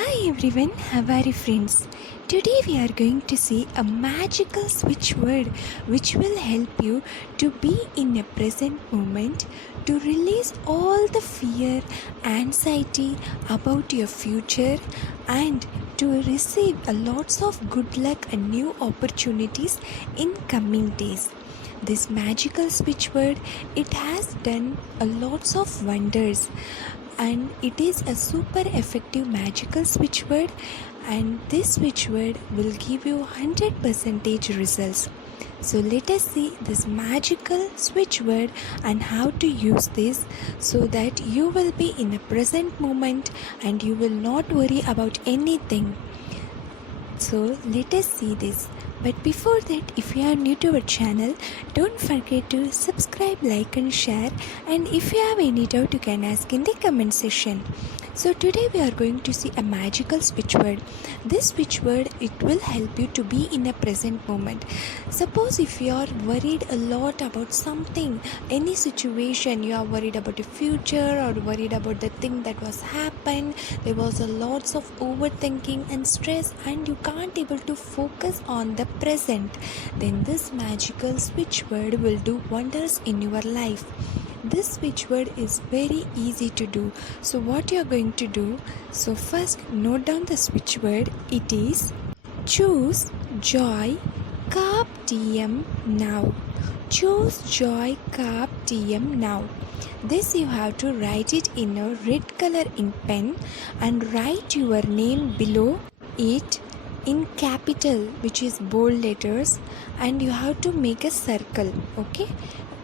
Hi everyone, how are you friends? Today we are going to see a magical switch word which will help you to be in a present moment, to release all the fear, anxiety about your future, and to receive a lots of good luck and new opportunities in coming days. This magical switch word, it has done a lots of wonders, and it is a super effective magical switch word, and this switch word will give you 100% results. So let us see this magical switch word and how to use this so that you will be in a present moment and you will not worry about anything. So let us see this. But before that, if you are new to our channel, don't forget to subscribe, like and share. And if you have any doubt, you can ask in the comment section. So today we are going to see a magical switch word. This switch word, it will help you to be in a present moment. Suppose if you are worried a lot about something, any situation, you are worried about the future or worried about the thing that was happened, there was a lots of overthinking and stress and you can't able to focus on the present, then this magical switch word will do wonders in your life. This switch word is very easy to do. So what you are going to do, so first note down the switch word. It is choose joy carp diem now. Choose joy carp diem now. This you have to write it in a red color ink pen and write your name below it in capital, which is bold letters, and you have to make a circle. Okay,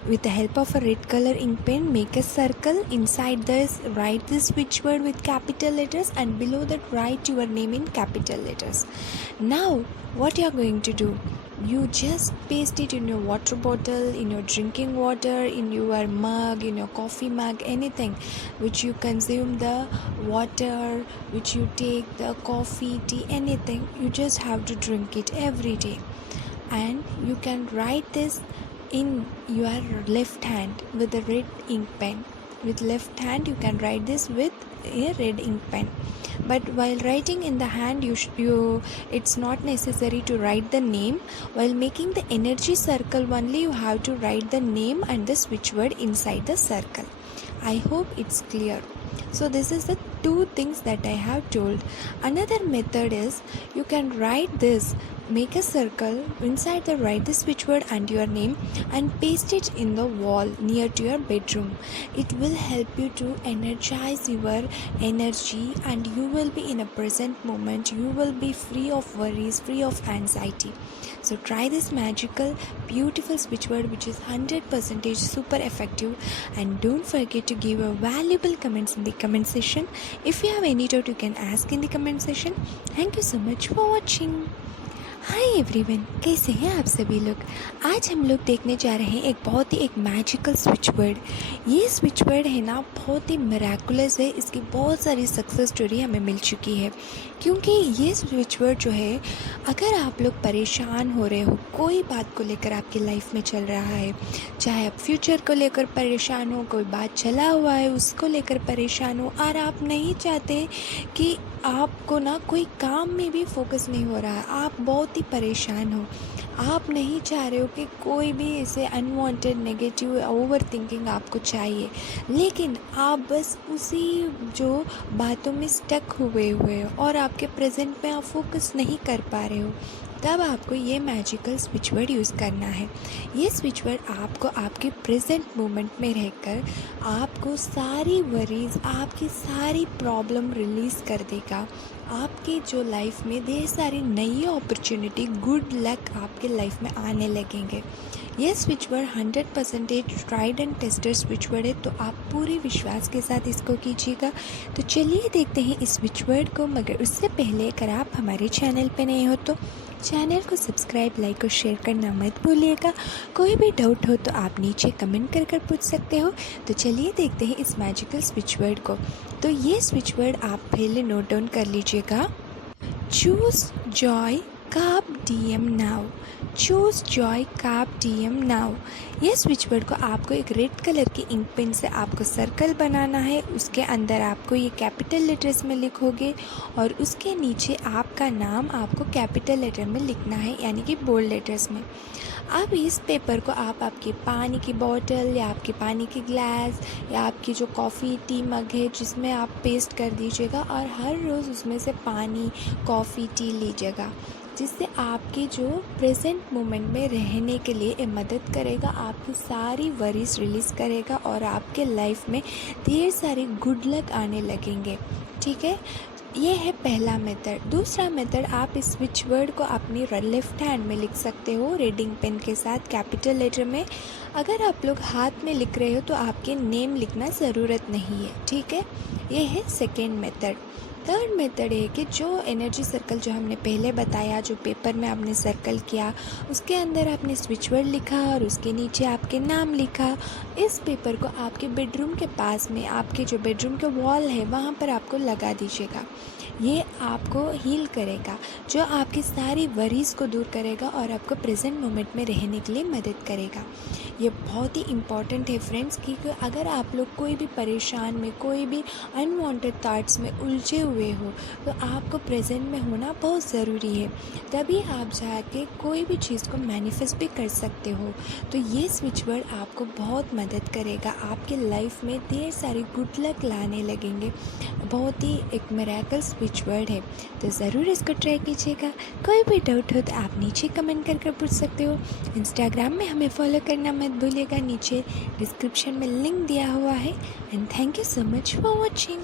with the help of a red color ink pen, make a circle. Inside this, write this switch word with capital letters, and below that write your name in capital letters. Now what you are going to do, you just paste it in your water bottle, in your drinking water, in your mug, in your coffee mug, anything which you consume the water, which you take the coffee, tea, anything. You just have to drink it every day, and you can write this in your left hand with a red ink pen. With left hand you can write this with a red ink pen, but while writing in the hand, it's not necessary to write the name. While making the energy circle only, you have to write the name and the switch word inside the circle. I hope it's clear. So this is the two things that I have told. Another method is, you can write this, make a circle, inside the write the switch word and your name, and paste it in the wall near to your bedroom. It will help you to energize your energy, and you will be in a present moment. You will be free of worries, free of anxiety. So try this magical beautiful switch word, which is 100% super effective, and don't forget to give a valuable comments in the comment section. If you have any doubt, you can ask in the comment section. Thank you so much for watching. Hi everyone, कैसे हैं आप सभी लोग। आज हम लोग देखने जा रहे हैं एक बहुत ही एक मैजिकल स्विच वर्ड। ये स्विच वर्ड है ना, बहुत ही मिराकुलस है। इसकी बहुत सारी सक्सेस स्टोरी हमें मिल चुकी है, क्योंकि ये स्विच वर्ड जो है, अगर आप लोग परेशान हो रहे हो, कोई बात को लेकर आपकी लाइफ में चल रहा है, चाहे आप फ्यूचर को लेकर परेशान हो, कोई बात चला हुआ है उसको लेकर परेशान हो, और आप नहीं चाहते कि आपको ना कोई काम में भी फोकस नहीं हो रहा है, आप बहुत ही परेशान हो, आप नहीं चाह रहे हो कि कोई भी ऐसे अनवांटेड नेगेटिव ओवर थिंकिंग आपको चाहिए, लेकिन आप बस उसी जो बातों में स्टक हुए हुए हो और आपके प्रेजेंट में आप फोकस नहीं कर पा रहे हो, तब आपको ये मैजिकल स्विच वर्ड यूज़ करना है। ये स्विच वर्ड आपको आपके प्रेजेंट मोमेंट में रहकर आपको सारी वरीज, आपकी सारी प्रॉब्लम रिलीज़ कर देगा। आपकी जो लाइफ में ढेर सारी नई अपॉर्चुनिटी, गुड लक आपके लाइफ में आने लगेंगे। ये switch word 100% tried and tested switch word है, तो आप पूरे विश्वास के साथ इसको कीजिएगा। तो चलिए देखते हैं इस स्विच वर्ड को। मगर उससे पहले अगर आप हमारे चैनल पे नए हो तो चैनल को सब्सक्राइब, लाइक और शेयर करना मत भूलिएगा। कोई भी डाउट हो तो आप नीचे कमेंट कर पूछ सकते हो। तो चलिए देखते हैं इस मैजिकल स्विच वर्ड को। तो ये स्विच वर्ड आप पहले नोट डाउन कर लीजिएगा। Choose Joy Carpe diem now. Choose joy carpe diem now. ये स्विच वर्ड को आपको एक रेड कलर की इंक पेन से आपको सर्कल बनाना है। उसके अंदर आपको ये कैपिटल लेटर्स में लिखोगे और उसके नीचे आपका नाम आपको कैपिटल लेटर में लिखना है, यानी कि बोल्ड लेटर्स में। अब इस पेपर को आप आपके पानी की बॉटल या आपके पानी की ग्लास या आपकी जो कॉफ़ी टी मग है जिसमें आप पेस्ट कर दीजिएगा और हर रोज़ उसमें से पानी कॉफ़ी टी लीजिएगा, जिससे आपके जो प्रेजेंट मोमेंट में रहने के लिए ये मदद करेगा, आपकी सारी वरीज रिलीज़ करेगा और आपके लाइफ में ढेर सारे गुड लक आने लगेंगे। ठीक है, ये है पहला मेथड। दूसरा मेथड, आप इस स्विच वर्ड को अपनी लेफ़्ट हैंड में लिख सकते हो रीडिंग पेन के साथ कैपिटल लेटर में। अगर आप लोग हाथ में लिख रहे हो तो आपके नेम लिखना ज़रूरत नहीं है। ठीक है, ये है सेकेंड मेथड। थर्ड मेथड है कि जो एनर्जी सर्कल जो हमने पहले बताया, जो पेपर में आपने सर्कल किया उसके अंदर आपने स्विच वर्ड लिखा और उसके नीचे आपके नाम लिखा। इस पेपर को आपके बेडरूम के पास में, आपके जो बेडरूम के वॉल है वहाँ पर आपको लगा दीजिएगा। ये आपको हील करेगा, जो आपकी सारी वरीज़ को दूर करेगा और आपको प्रेजेंट मोमेंट में रहने के लिए मदद करेगा। ये बहुत ही इम्पॉर्टेंट है फ्रेंड्स, क्योंकि अगर आप लोग कोई भी परेशान में, कोई भी अनवांटेड थॉट्स में उलझे हुए हो तो आपको प्रेजेंट में होना बहुत ज़रूरी है, तभी आप जाके कोई भी चीज़ को मैनिफेस्ट भी कर सकते हो। तो ये स्विच वर्ड आपको बहुत मदद करेगा, आपके लाइफ में ढेर सारी गुड लक लाने लगेंगे। बहुत ही एक मिरेकल स्विच वर्ड है, तो ज़रूर इसको ट्राई कीजिएगा। कोई भी डाउट हो तो आप नीचे कमेंट कर पूछ सकते हो। इंस्टाग्राम में हमें फॉलो करना मत भूलिएगा, नीचे डिस्क्रिप्शन में लिंक दिया हुआ है। And thank you so much for watching.